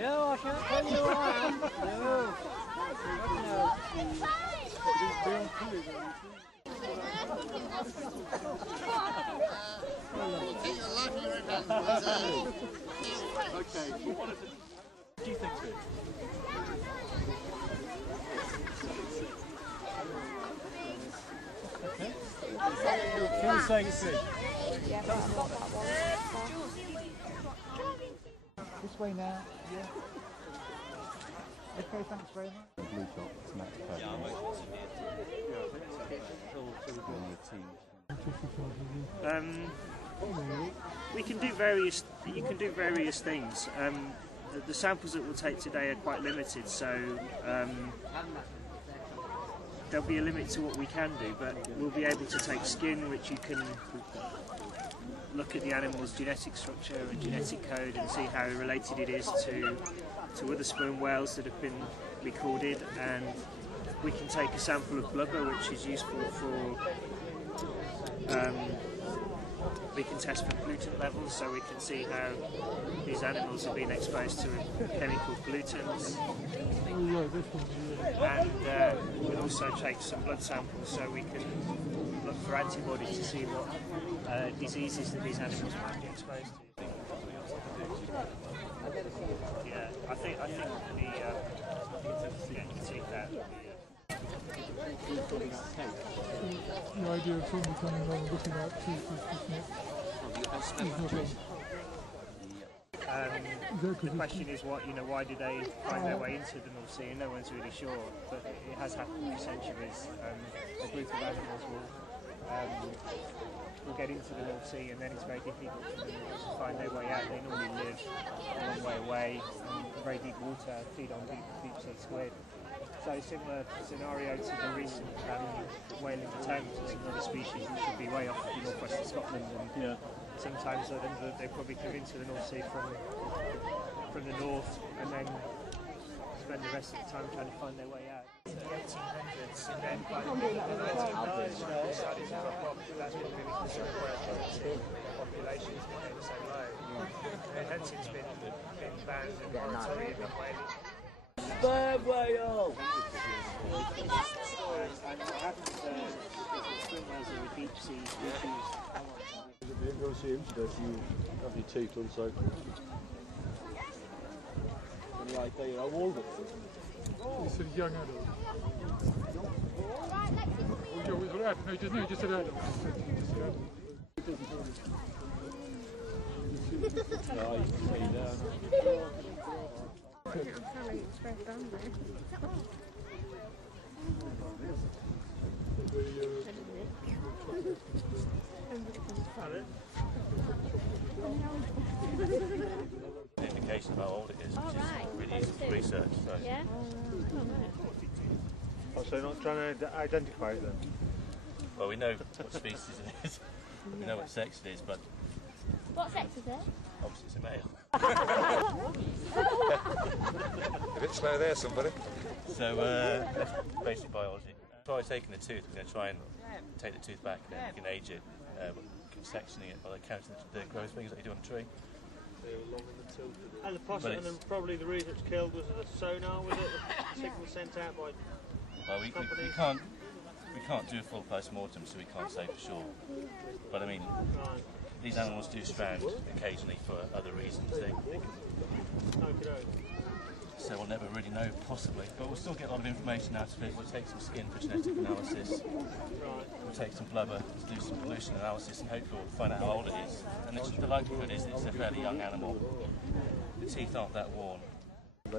No, I shan't tell you why. No. Okay, what do you think of it? Can you say it's good? Yeah, I've got that one. This way now, yeah. Okay, thanks very much. Blue top, snack pack. We can do various. You can do various things. The samples that we'll take today are quite limited, so there'll be a limit to what we can do. But we'll be able to take skin, which you can look at the animal's genetic structure and genetic code and see how related it is to other sperm whales that have been recorded, and we can take a sample of blubber, which is useful for we can test for pollutant levels, so we can see how these animals have been exposed to chemical pollutants, and we'll also take some blood samples so we can look for antibodies to see what diseases that these animals might be exposed to. Yeah, I think the you can see that. The idea of someone coming along and looking at teeth The question is, why do they find their way into the North Sea? And no one's really sure, but it has happened for centuries. A group of animals will get into the North Sea, and then it's very difficult for them to find their way out. They normally live a long way away, in very deep water, feed on deep sea squid. So a similar scenario to the recent whaling attempt. It's another species which should be way off the northwest of Scotland, and sometimes they probably come into the North Sea from the north and then spend the rest of the time trying to find their way out. In the 1800s, and then by the 1990s, they started to drop off. That's what really concerned where populations became so low. And hence it's been banned and moratorium in whaling. Sperm whale! And what happens is sperm whales are a deep sea species. If you go see him today, you have your teeth done, so. Any idea how old it is? He said young adult. Oh, yeah, we've got no, he just said adult. No, you can see down. It's very fun there. An indication of how old it is, which is really easy to research. So. Yeah? Oh, so you're not trying to identify it then? Well, we know what species it is, we know what sex it is, but What sex is it? obviously it's a male. A bit slow there, somebody. So that's basic biology. Try taking the tooth, we're going to try and take the tooth back and then we can age it, sectioning it by counting the growth fingers that you do on a tree. And then probably the reason it's killed was the sonar, was it? The signal sent out by Well, we can't do a full post-mortem, so we can't say for sure. But I mean, these animals do strand occasionally for other reasons. So we'll never really know, possibly. But we'll still get a lot of information out of it. We'll take some skin for genetic analysis. We'll take some blubber to do some pollution analysis, and hopefully we'll find out how old it is. And the likelihood is that it's a fairly young animal. The teeth aren't that worn. I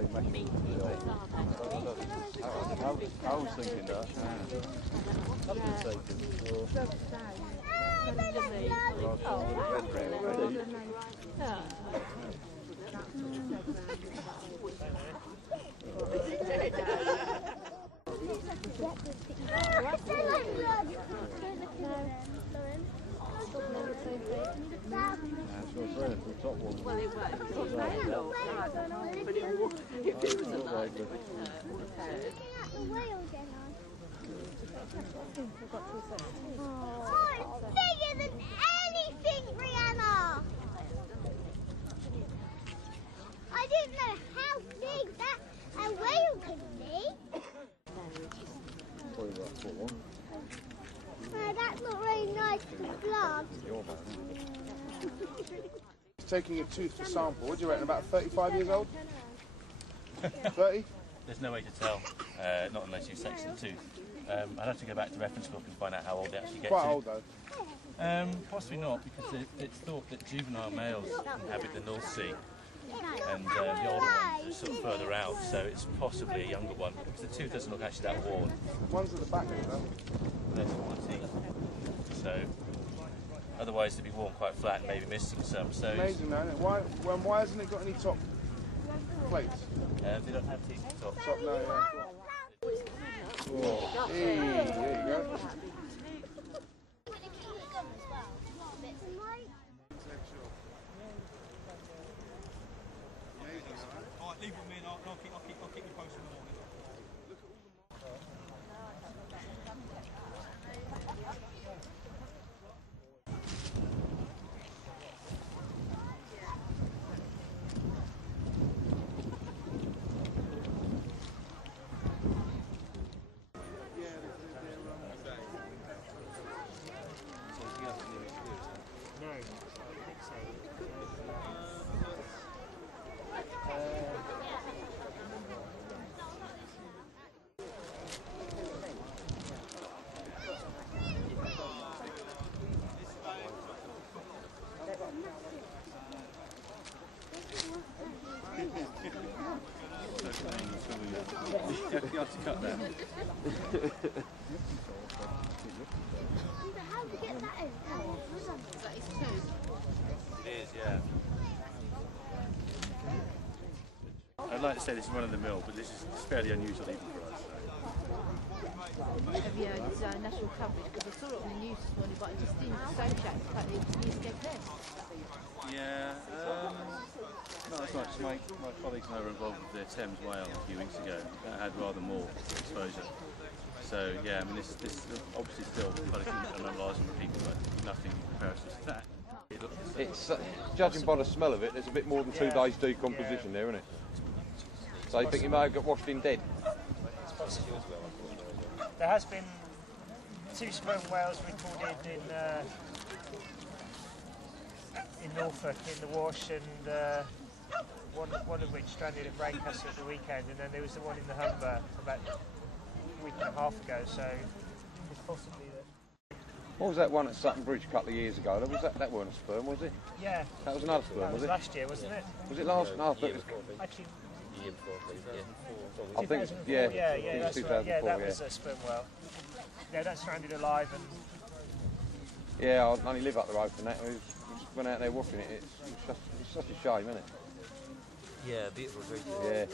was thinking that. Well, it was. But it was alive. Oh, it's bigger than anything, Brianna! I didn't know how big that a whale could be. Probably about 4. No, that's not very nice to vlog. Taking a tooth to sample, what do you reckon, about 35 years old? 30? There's no way to tell, not unless you section the tooth. I'd have to go back to reference book and find out how old they actually get Quite to. old though. Possibly not, because it's thought that juvenile males inhabit the North Sea, and the older ones are sort of further out, so it's possibly a younger one, because the tooth doesn't look actually that worn. One's at the back there though. There's all the teeth. So, otherwise they'd be worn quite flat and maybe missing some. So Amazing, man. Why hasn't it got any top plates? they don't have teeth at the top. Top, no, yeah. Oh, hey, there you go. Leave it with me and I'll keep you posted in the morning. No, I don't think so. You have to cut that. How do you get that over? That is two. It is, yeah. I'd like to say this is run of the mill, but this is fairly unusual even for us. Have you heard it's national coverage? Because I saw it on the news this morning, but I just didn't associate it with Skegness. Yeah, not as much. My colleagues and I were involved with the Thames whale a few weeks ago. That had rather more exposure. So yeah, I mean this is obviously still quite a large number of people, but nothing in comparison to that. It's, judging by the smell of it, there's a bit more than 2 days decomposition there, isn't it? So you think you may have got washed in dead? There has been 2 sperm whales recorded in Norfolk in the Wash, and one of which stranded in Brancaster at the weekend, and then there was the one in the Humber about a week and a half ago. So it's possibly that. What was that one at Sutton Bridge a couple of years ago? That weren't a sperm, was it? Yeah. That was another sperm, That was was it? last year, wasn't it? Was it last? No, I thought it was. Actually, I think, 2004. yeah, Yeah, that's right. Yeah, 2004, that was a sperm whale. Yeah, that's stranded alive, and yeah, I only live up the road from that. We just went out there washing it. It's such a shame, isn't it? Yeah, beautiful creature. Yeah.